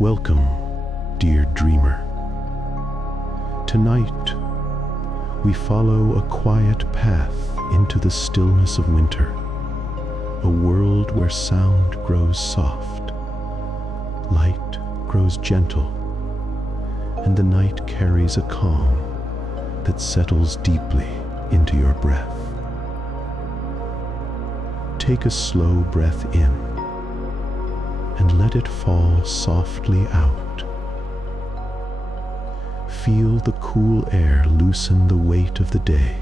Welcome, dear dreamer. Tonight, we follow a quiet path into the stillness of winter, a world where sound grows soft, light grows gentle, and the night carries a calm that settles deeply into your breath. Take a slow breath in and let it fall softly out. Feel the cool air loosen the weight of the day,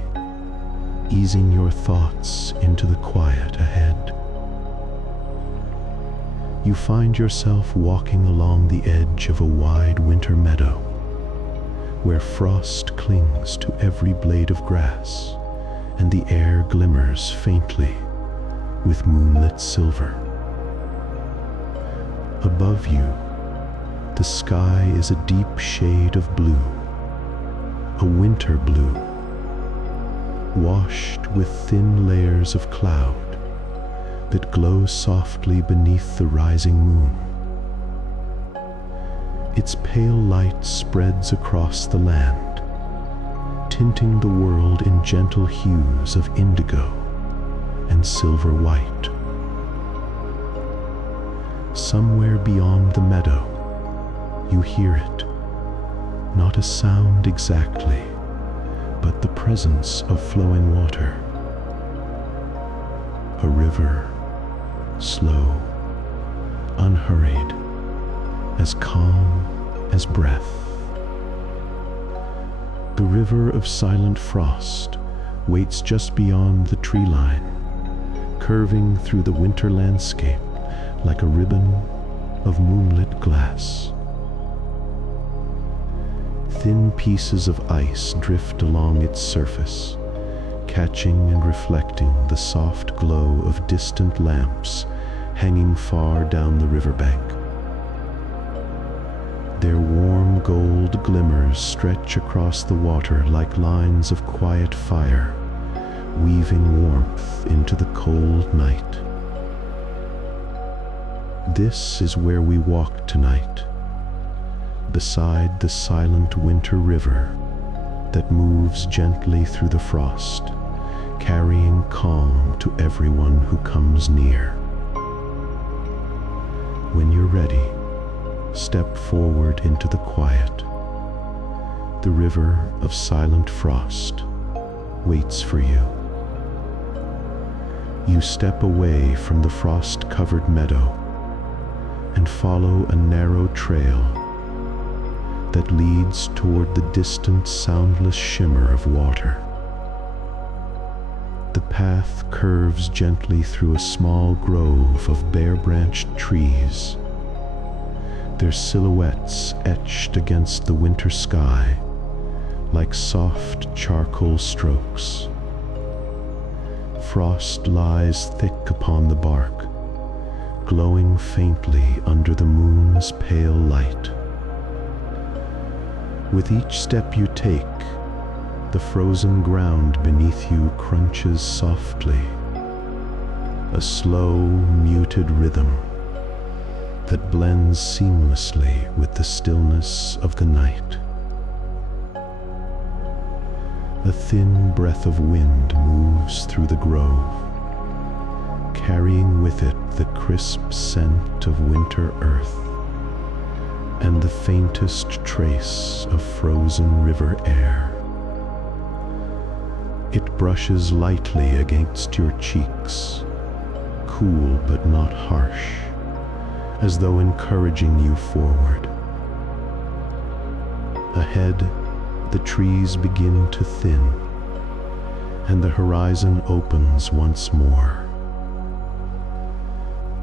easing your thoughts into the quiet ahead. You find yourself walking along the edge of a wide winter meadow, where frost clings to every blade of grass and the air glimmers faintly with moonlit silver. Above you, the sky is a deep shade of blue, a winter blue, washed with thin layers of cloud that glow softly beneath the rising moon. Its pale light spreads across the land, tinting the world in gentle hues of indigo and silver white. Somewhere beyond the meadow, you hear it, not a sound exactly, but the presence of flowing water. A river, slow, unhurried, as calm as breath. The river of silent frost waits just beyond the tree line, curving through the winter landscape like a ribbon of moonlit glass. Thin pieces of ice drift along its surface, catching and reflecting the soft glow of distant lamps hanging far down the riverbank. Their warm gold glimmers stretch across the water like lines of quiet fire, weaving warmth into the cold night. This is where we walk tonight, beside the silent winter river that moves gently through the frost, carrying calm to everyone who comes near. When you're ready, step forward into the quiet. The river of silent frost waits for you. You step away from the frost-covered meadow and follow a narrow trail that leads toward the distant soundless shimmer of water. The path curves gently through a small grove of bare-branched trees, their silhouettes etched against the winter sky like soft charcoal strokes. Frost lies thick upon the bark, glowing faintly under the moon's pale light. With each step you take, the frozen ground beneath you crunches softly, a slow, muted rhythm that blends seamlessly with the stillness of the night. A thin breath of wind moves through the grove, carrying with it the crisp scent of winter earth and the faintest trace of frozen river air. It brushes lightly against your cheeks, cool but not harsh, as though encouraging you forward. Ahead, the trees begin to thin, and the horizon opens once more.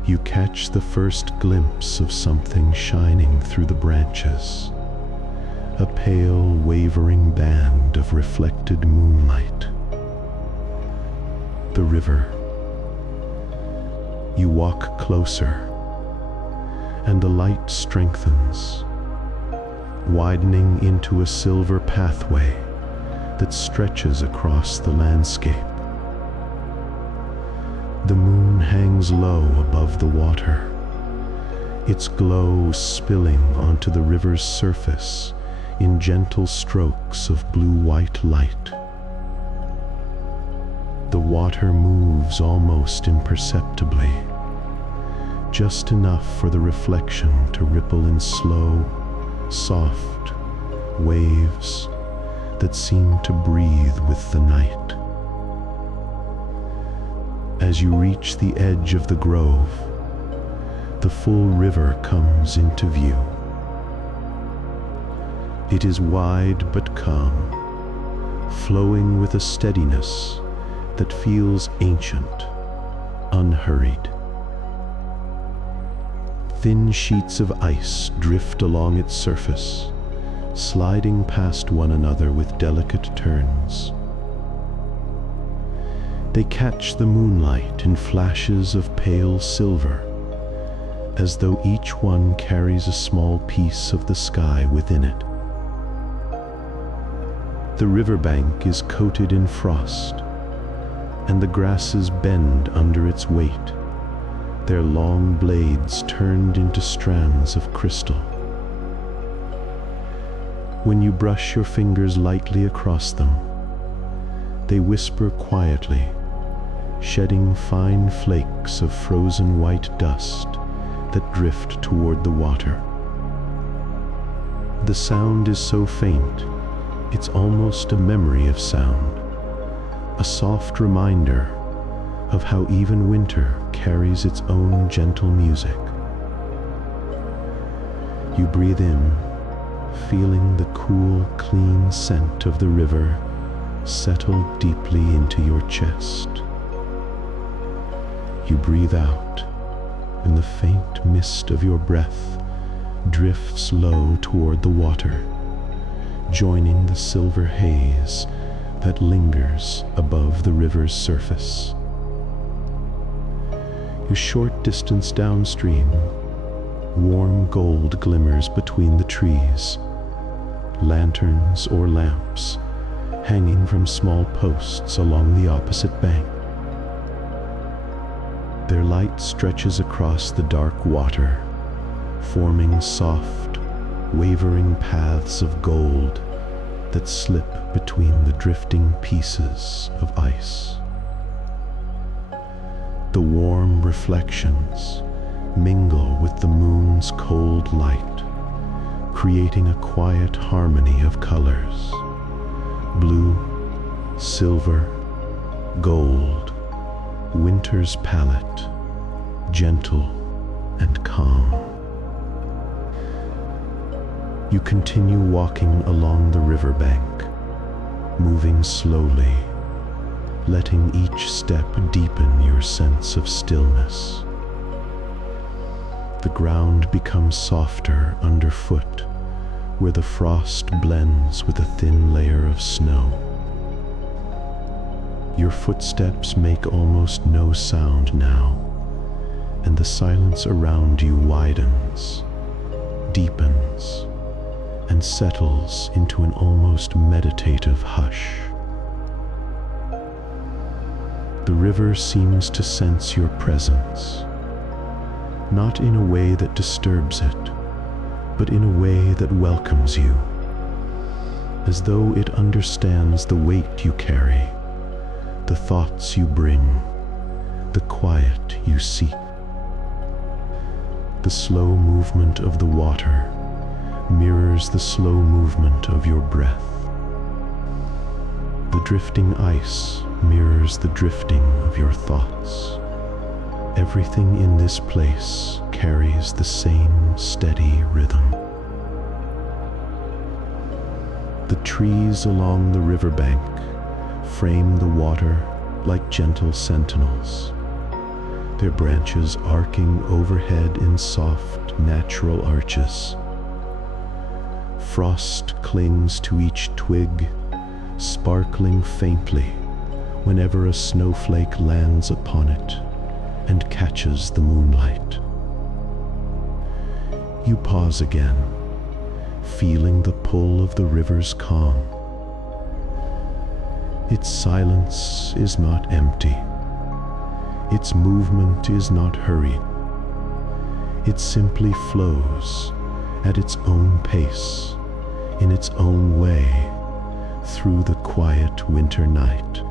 You catch the first glimpse of something shining through the branches, a pale, wavering band of reflected moonlight. The river. You walk closer, and the light strengthens, widening into a silver pathway that stretches across the landscape. The moon hangs low above the water, its glow spilling onto the river's surface in gentle strokes of blue-white light. The water moves almost imperceptibly, just enough for the reflection to ripple in slow, soft waves that seem to breathe with the night. As you reach the edge of the grove, the full river comes into view. It is wide but calm, flowing with a steadiness that feels ancient, unhurried. Thin sheets of ice drift along its surface, sliding past one another with delicate turns. They catch the moonlight in flashes of pale silver, as though each one carries a small piece of the sky within it. The riverbank is coated in frost, and the grasses bend under its weight, their long blades turned into strands of crystal. When you brush your fingers lightly across them, they whisper quietly, shedding fine flakes of frozen white dust that drift toward the water. The sound is so faint, it's almost a memory of sound, a soft reminder of how even winter carries its own gentle music. You breathe in, feeling the cool, clean scent of the river settle deeply into your chest. You breathe out, and the faint mist of your breath drifts low toward the water, joining the silver haze that lingers above the river's surface. A short distance downstream, warm gold glimmers between the trees, lanterns or lamps hanging from small posts along the opposite bank. Their light stretches across the dark water, forming soft, wavering paths of gold that slip between the drifting pieces of ice. The warm reflections mingle with the moon's cold light, creating a quiet harmony of colors: blue, silver, gold, winter's palette, gentle and calm. You continue walking along the riverbank, moving slowly, letting each step deepen your sense of stillness. The ground becomes softer underfoot, where the frost blends with a thin layer of snow. Your footsteps make almost no sound now, and the silence around you widens, deepens, and settles into an almost meditative hush. The river seems to sense your presence, not in a way that disturbs it, but in a way that welcomes you, as though it understands the weight you carry, the thoughts you bring, the quiet you seek. The slow movement of the water mirrors the slow movement of your breath. The drifting ice mirrors the drifting of your thoughts. Everything in this place carries the same steady rhythm. The trees along the riverbank frame the water like gentle sentinels, their branches arcing overhead in soft, natural arches. Frost clings to each twig, sparkling faintly whenever a snowflake lands upon it and catches the moonlight. You pause again, feeling the pull of the river's calm. Its silence is not empty. Its movement is not hurried. It simply flows at its own pace, in its own way, through the quiet winter night.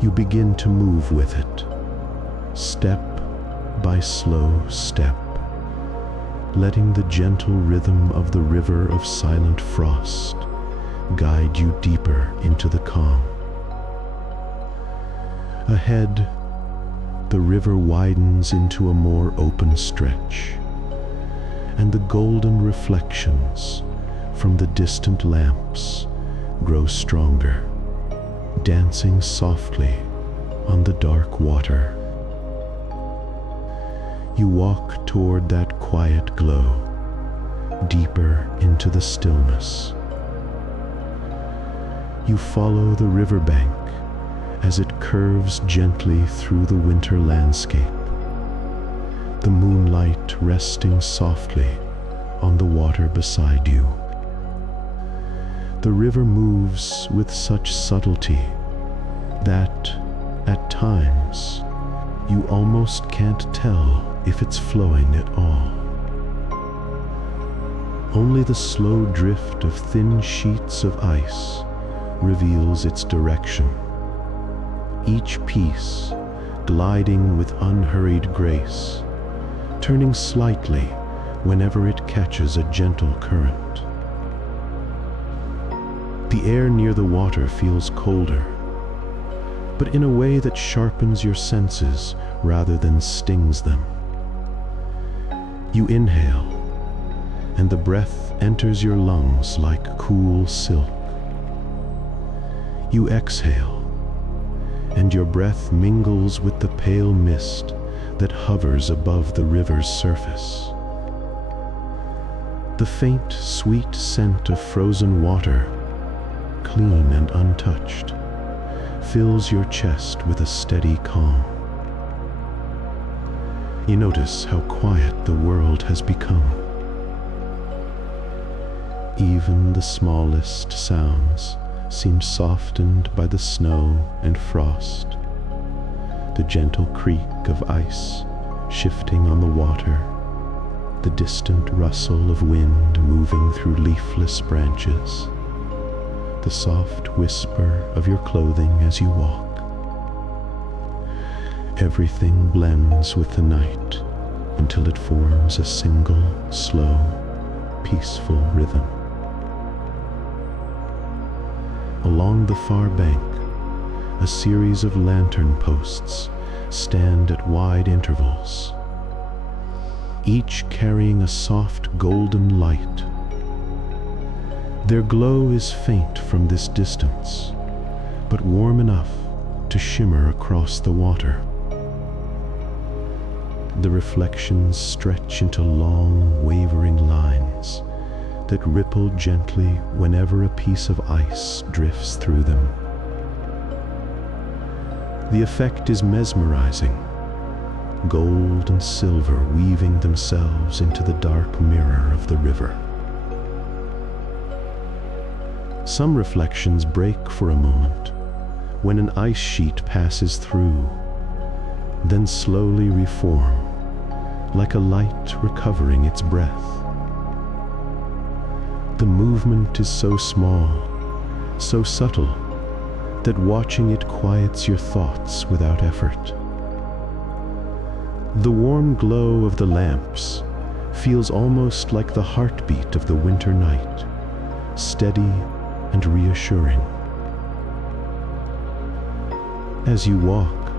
You begin to move with it, step by slow step, letting the gentle rhythm of the river of silent frost guide you deeper into the calm. Ahead, the river widens into a more open stretch, and the golden reflections from the distant lamps grow stronger, dancing softly on the dark water. You walk toward that quiet glow, deeper into the stillness. You follow the riverbank as it curves gently through the winter landscape, the moonlight resting softly on the water beside you. The river moves with such subtlety that, at times, you almost can't tell if it's flowing at all. Only the slow drift of thin sheets of ice reveals its direction, each piece gliding with unhurried grace, turning slightly whenever it catches a gentle current. The air near the water feels colder, but in a way that sharpens your senses rather than stings them. You inhale, and the breath enters your lungs like cool silk. You exhale, and your breath mingles with the pale mist that hovers above the river's surface. The faint, sweet scent of frozen water, clean and untouched, fills your chest with a steady calm. You notice how quiet the world has become. Even the smallest sounds seem softened by the snow and frost, the gentle creak of ice shifting on the water, the distant rustle of wind moving through leafless branches, the soft whisper of your clothing as you walk. Everything blends with the night until it forms a single, slow, peaceful rhythm. Along the far bank, a series of lantern posts stand at wide intervals, each carrying a soft golden light. Their glow is faint from this distance, but warm enough to shimmer across the water. The reflections stretch into long, wavering lines that ripple gently whenever a piece of ice drifts through them. The effect is mesmerizing, gold and silver weaving themselves into the dark mirror of the river. Some reflections break for a moment when an ice sheet passes through, then slowly reform, like a light recovering its breath. The movement is so small, so subtle, that watching it quiets your thoughts without effort. The warm glow of the lamps feels almost like the heartbeat of the winter night, steady and reassuring. As you walk,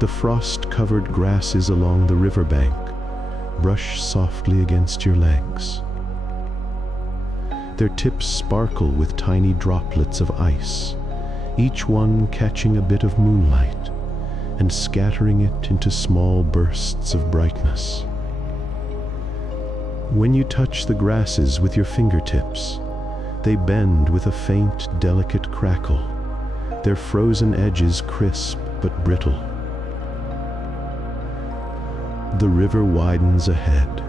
the frost-covered grasses along the riverbank brush softly against your legs. Their tips sparkle with tiny droplets of ice, each one catching a bit of moonlight and scattering it into small bursts of brightness. When you touch the grasses with your fingertips, they bend with a faint, delicate crackle, their frozen edges crisp but brittle. The river widens ahead,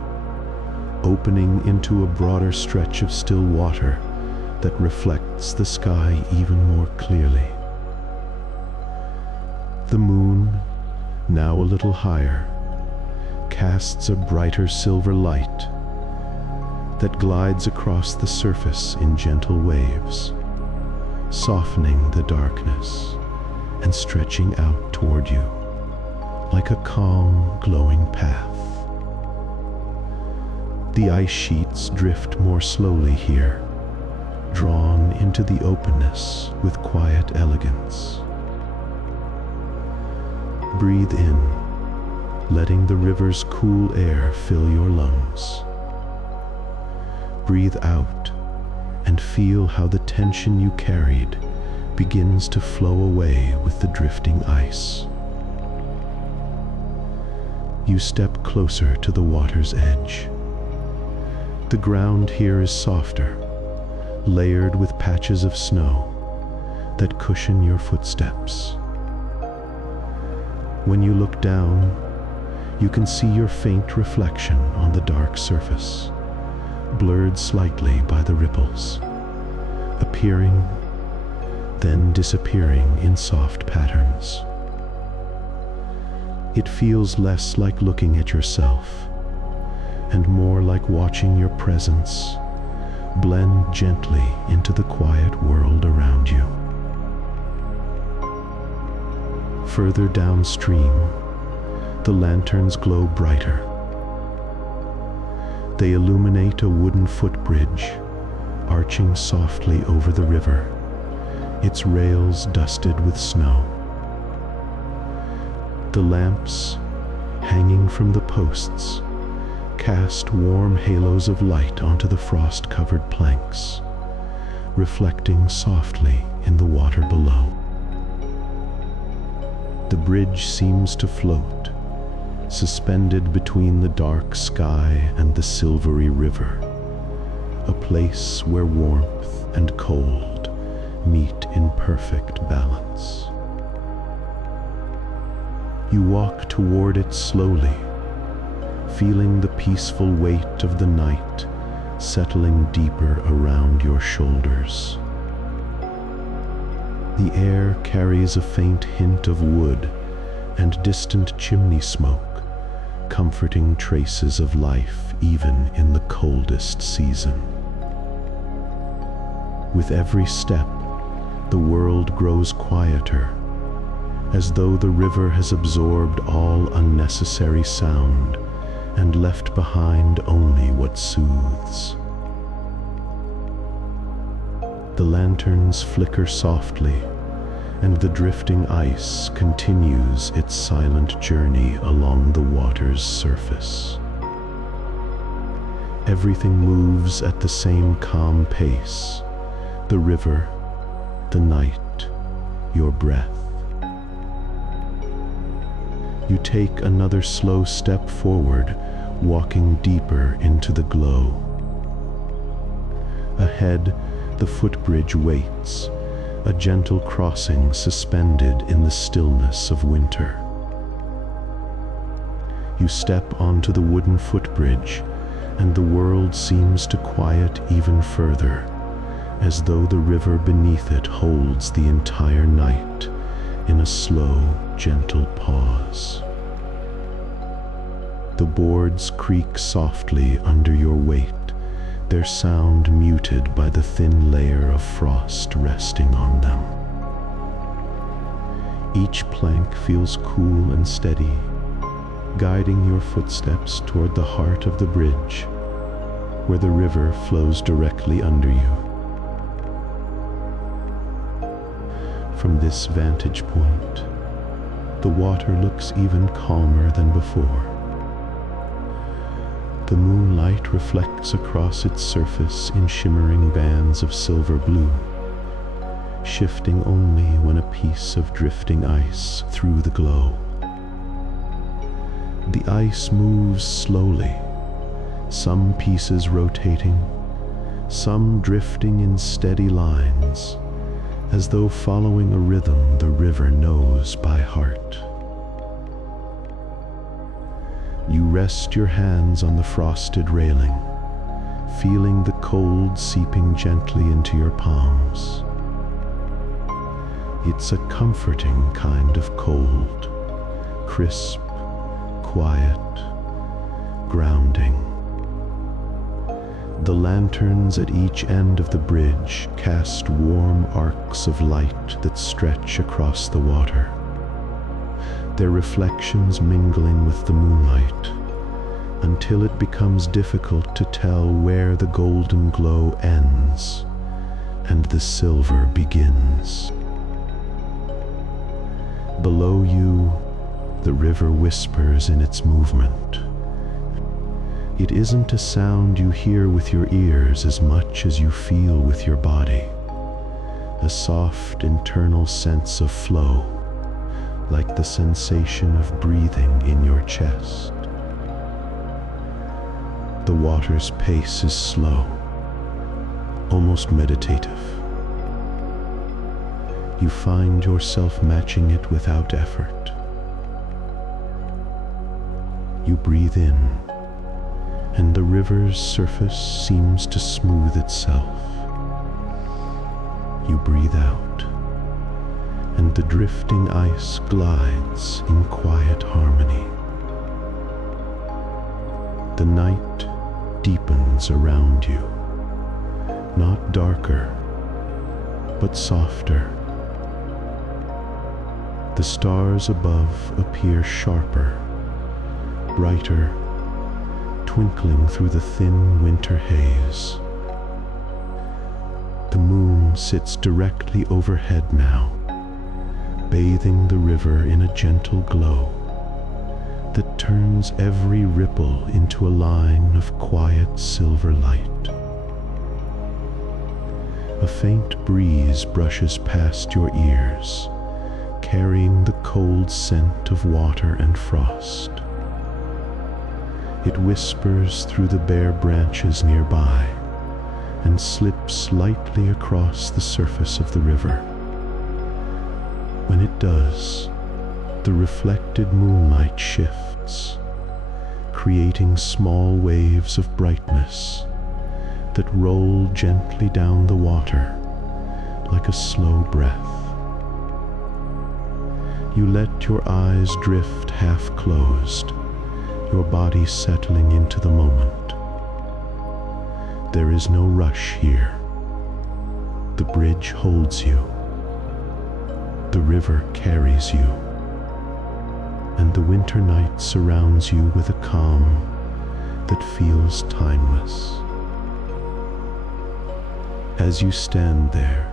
opening into a broader stretch of still water that reflects the sky even more clearly. The moon, now a little higher, casts a brighter silver light that glides across the surface in gentle waves, softening the darkness and stretching out toward you like a calm, glowing path. The ice sheets drift more slowly here, drawn into the openness with quiet elegance. Breathe in, letting the river's cool air fill your lungs. Breathe out and feel how the tension you carried begins to flow away with the drifting ice. You step closer to the water's edge. The ground here is softer, layered with patches of snow that cushion your footsteps. When you look down, you can see your faint reflection on the dark surface, blurred slightly by the ripples, appearing, then disappearing in soft patterns. It feels less like looking at yourself and more like watching your presence blend gently into the quiet world around you. Further downstream, the lanterns glow brighter. They illuminate a wooden footbridge arching softly over the river, its rails dusted with snow. The lamps, hanging from the posts, cast warm halos of light onto the frost-covered planks, reflecting softly in the water below. The bridge seems to float, suspended between the dark sky and the silvery river, a place where warmth and cold meet in perfect balance. You walk toward it slowly, feeling the peaceful weight of the night settling deeper around your shoulders. The air carries a faint hint of wood and distant chimney smoke, comforting traces of life even in the coldest season. With every step, the world grows quieter, as though the river has absorbed all unnecessary sound and left behind only what soothes. The lanterns flicker softly, and the drifting ice continues its silent journey along the water's surface. Everything moves at the same calm pace: the river, the night, your breath. You take another slow step forward, walking deeper into the glow. Ahead, the footbridge waits, a gentle crossing suspended in the stillness of winter. You step onto the wooden footbridge, and the world seems to quiet even further, as though the river beneath it holds the entire night in a slow, gentle pause. The boards creak softly under your weight, their sound muted by the thin layer of frost resting on them. Each plank feels cool and steady, guiding your footsteps toward the heart of the bridge, where the river flows directly under you. From this vantage point, the water looks even calmer than before. The moonlight reflects across its surface in shimmering bands of silver blue, shifting only when a piece of drifting ice through the glow. The ice moves slowly, some pieces rotating, some drifting in steady lines, as though following a rhythm the river knows by heart. You rest your hands on the frosted railing, feeling the cold seeping gently into your palms. It's a comforting kind of cold, crisp, quiet, grounding. The lanterns at each end of the bridge cast warm arcs of light that stretch across the water, their reflections mingling with the moonlight, until it becomes difficult to tell where the golden glow ends and the silver begins. Below you, the river whispers in its movement. It isn't a sound you hear with your ears as much as you feel with your body, a soft internal sense of flow, like the sensation of breathing in your chest. The water's pace is slow, almost meditative. You find yourself matching it without effort. You breathe in, and the river's surface seems to smooth itself. You breathe out, and the drifting ice glides in quiet harmony. The night deepens around you, not darker, but softer. The stars above appear sharper, brighter, twinkling through the thin winter haze. The moon sits directly overhead now, bathing the river in a gentle glow that turns every ripple into a line of quiet silver light. A faint breeze brushes past your ears, carrying the cold scent of water and frost. It whispers through the bare branches nearby and slips lightly across the surface of the river. When it does, the reflected moonlight shifts, creating small waves of brightness that roll gently down the water like a slow breath. You let your eyes drift half closed, your body settling into the moment. There is no rush here. The bridge holds you. The river carries you. And the winter night surrounds you with a calm that feels timeless. As you stand there,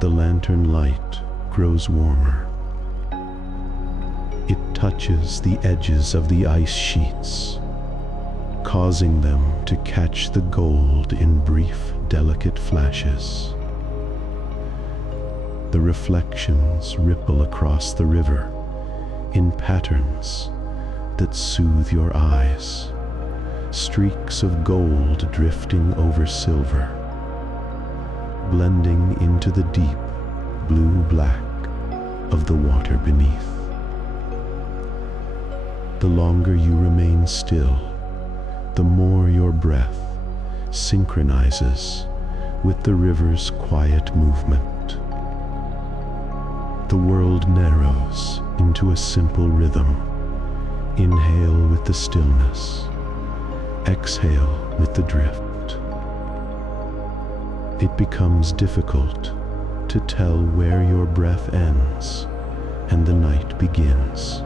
the lantern light grows warmer. It touches the edges of the ice sheets, causing them to catch the gold in brief, delicate flashes. The reflections ripple across the river in patterns that soothe your eyes, streaks of gold drifting over silver, blending into the deep blue-black of the water beneath. The longer you remain still, the more your breath synchronizes with the river's quiet movement. The world narrows into a simple rhythm. Inhale with the stillness, exhale with the drift. It becomes difficult to tell where your breath ends and the night begins.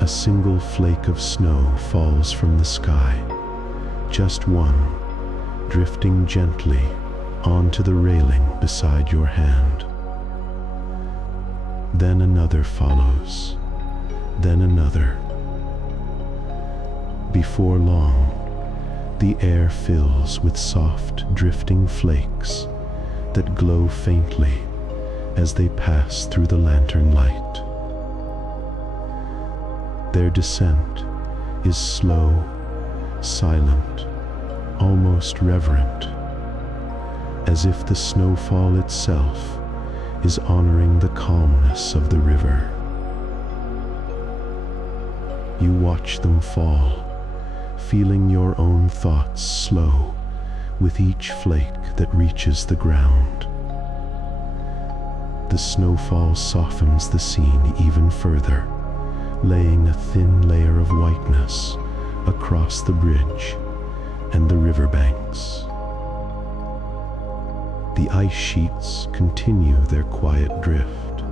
A single flake of snow falls from the sky, just one, drifting gently onto the railing beside your hand. Then another follows, then another. Before long, the air fills with soft, drifting flakes that glow faintly as they pass through the lantern light. Their descent is slow, silent, almost reverent, as if the snowfall itself is honoring the calmness of the river. You watch them fall, feeling your own thoughts slow with each flake that reaches the ground. The snowfall softens the scene even further, laying a thin layer of whiteness across the bridge and the riverbanks. The ice sheets continue their quiet drift,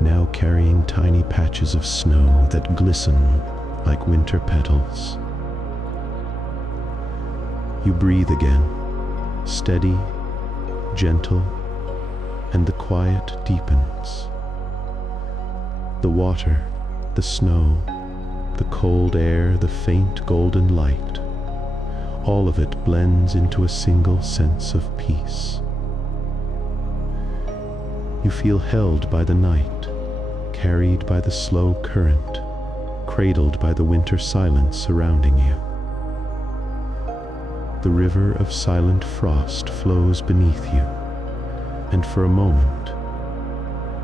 now carrying tiny patches of snow that glisten like winter petals. You breathe again, steady, gentle, and the quiet deepens. The water, the snow, the cold air, the faint golden light, all of it blends into a single sense of peace. You feel held by the night, carried by the slow current, cradled by the winter silence surrounding you. The river of silent frost flows beneath you, and for a moment,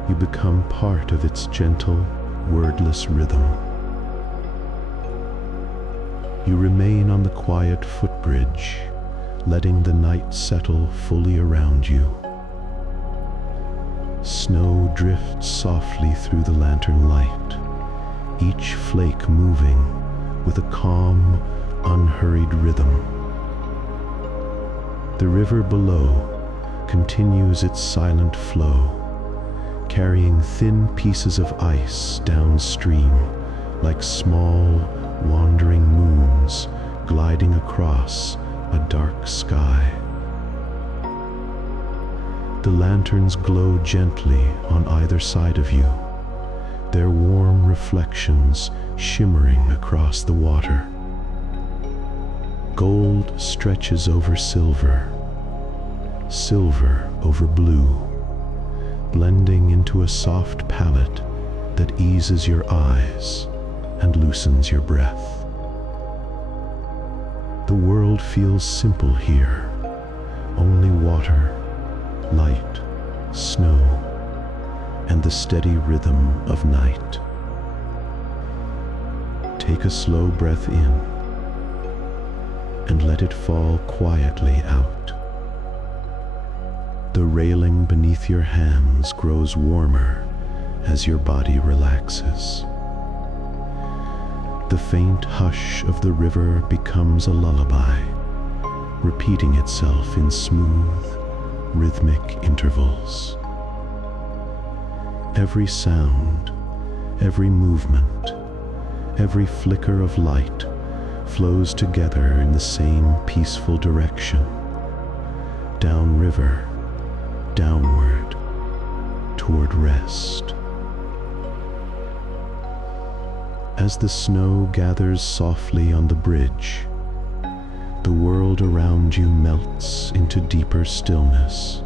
you become part of its gentle, wordless rhythm. You remain on the quiet footbridge, letting the night settle fully around you. Snow drifts softly through the lantern light, each flake moving with a calm, unhurried rhythm. The river below continues its silent flow, carrying thin pieces of ice downstream like small, wandering moons gliding across a dark sky. The lanterns glow gently on either side of you, their warm reflections shimmering across the water. Gold stretches over silver, silver over blue, blending into a soft palette that eases your eyes and loosens your breath. The world feels simple here, only water, light, snow, and the steady rhythm of night. Take a slow breath in and let it fall quietly out. The railing beneath your hands grows warmer as your body relaxes. The faint hush of the river becomes a lullaby, repeating itself in smooth, rhythmic intervals. Every sound, every movement, every flicker of light flows together in the same peaceful direction, downriver, downward, toward rest. As the snow gathers softly on the bridge, the world around you melts into deeper stillness.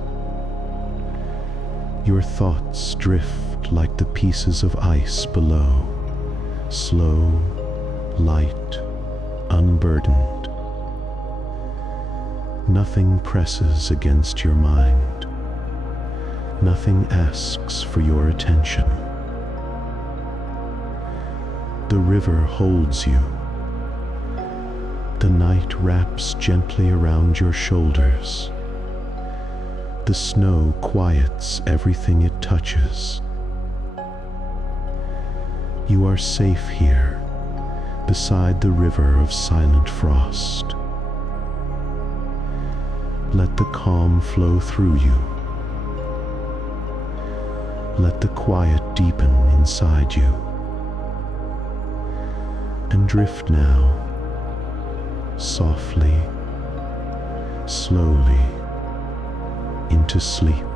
Your thoughts drift like the pieces of ice below, slow, light, unburdened. Nothing presses against your mind. Nothing asks for your attention. The river holds you. The night wraps gently around your shoulders. The snow quiets everything it touches. You are safe here, beside the river of silent frost. Let the calm flow through you. Let the quiet deepen inside you. And drift now, softly, slowly, into sleep.